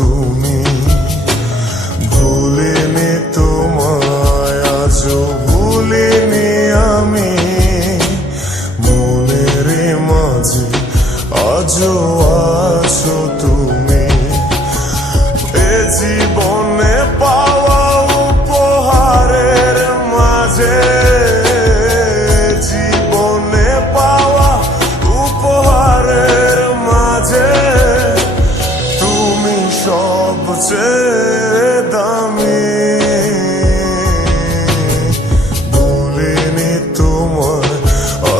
তুমি ভুলে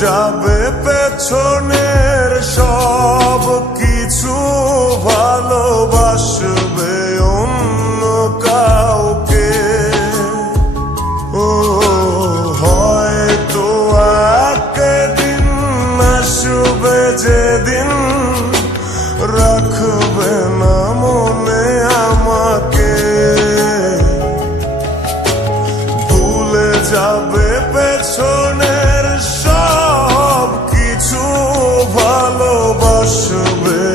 job. to be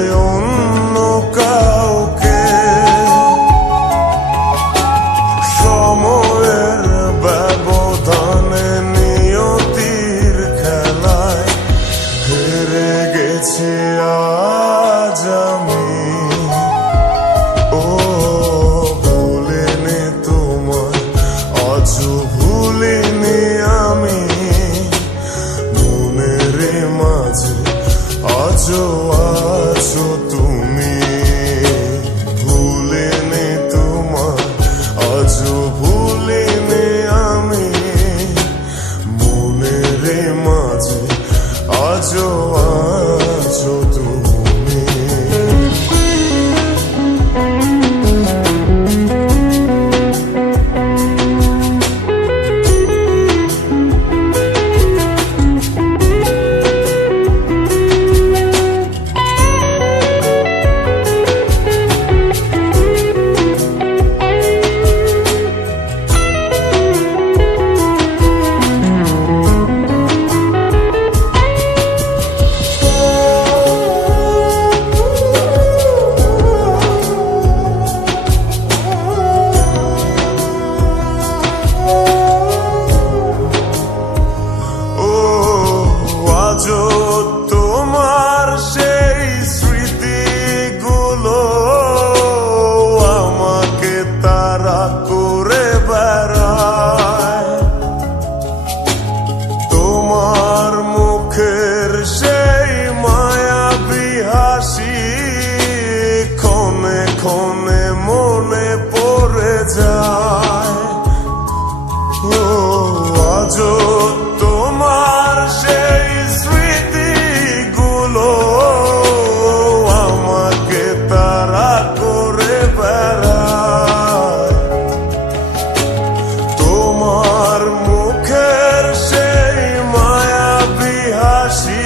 ও আজ তোমার সেই স্মৃতিগুলো আমাকে তারা করে বেড়ায়। তোমার মুখের সেই মায়া বিহাসী